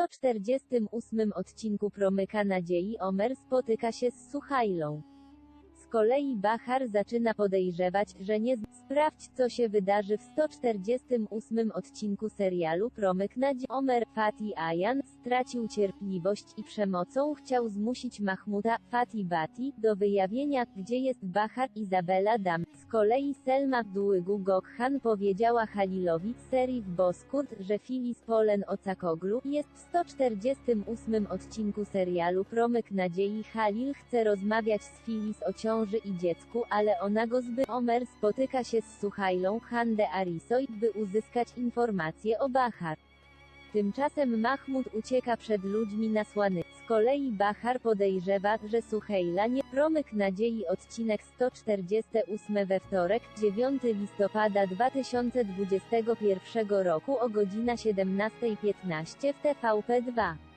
148 odcinku Promyka Nadziei Omer spotyka się z Suchajlą. Kolei Bachar zaczyna podejrzewać, że nie. Sprawdź co się wydarzy w 148 odcinku serialu Promyk Nadziei. Omer, Fatih Ayan, stracił cierpliwość i przemocą chciał zmusić Mahmuda, Fatih Bati, do wyjawienia, gdzie jest Bachar, Izabela Dam. Z kolei Selma Dłygu Gokhan powiedziała Halilowi, Serif Boskurt, że Filis Polen Ocakoglu, jest w 148 odcinku serialu Promyk Nadziei Halil chce rozmawiać z Filis o ciąży i dziecku, ale ona go zby. Omer spotyka się z Suhajlą Hande Arisoy, by uzyskać informacje o Bachar. Tymczasem Mahmud ucieka przed ludźmi nasłany. Z kolei Bachar podejrzewa, że Suhejla nie promyk nadziei odcinek 148 we wtorek, 9 listopada 2021 roku o godzina 17.15 w TVP2.